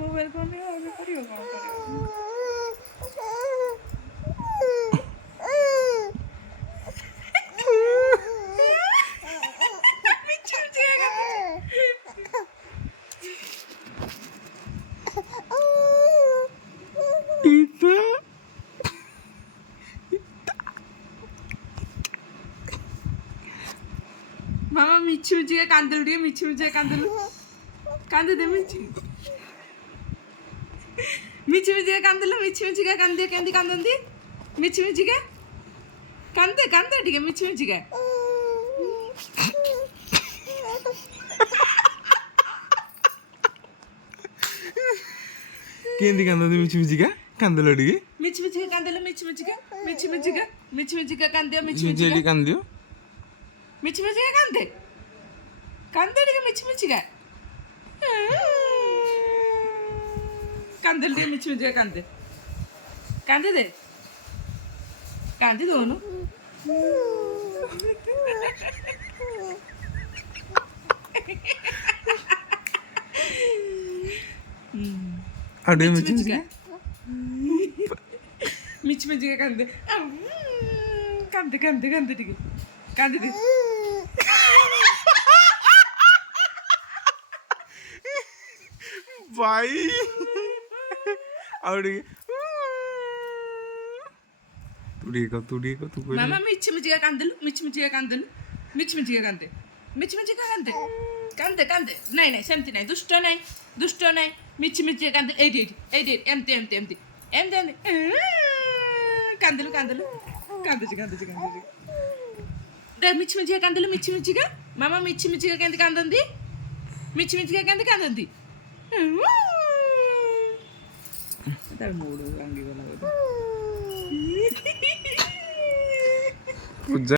Mobile phone ଏବେ କରିବ କ'ଣ କରିବ। मामा मिठी मिठी का कांदल दिए मिठी मिठी का कांदल कांदे दे मिठी मिठी मिठी का कांदल मिठी मिठी का कांदे कैंदी कांदन दी मिठी मिठी का कांदे कांदे ठीक है मिठी मिठी का कैंदी कांदन दी मिठी मिठी का कांदल अड़ी मिठी मिठी का कांदल मिठी मिठी का मिठी मिठी का कांदे मिठी मिठी मिठी का कांदियो मिठी मिठी का कांदे कांदे ठीक है मिठी मिठी का कांदल दी मिठी मिठी का कांदे कांदे दे कांदे दोनों अड़ी मिठी मिठी मिठी मिठी का कांदे कांदे कांदे कांदे ठीक है कांदे दे भाई अड़ी तू कोई मामा मिठी मिठी का कांदल मिठी मिठी का कांदल मिठी मिठी का कांदे मिठी मिठी का कांदे कांदे कांदे नहीं सेमती नहीं दुष्ट नहीं मिठी मिठी का कांदल एडी एमती कांदल कांदल कांदे दे मिठी मिठी का कांदल मिठी मिठी का मामा मिठी मिठी का कैंदी कांदन दी मिठी मिठी का कैंदी कांदन दी तार मूड वांगी वाला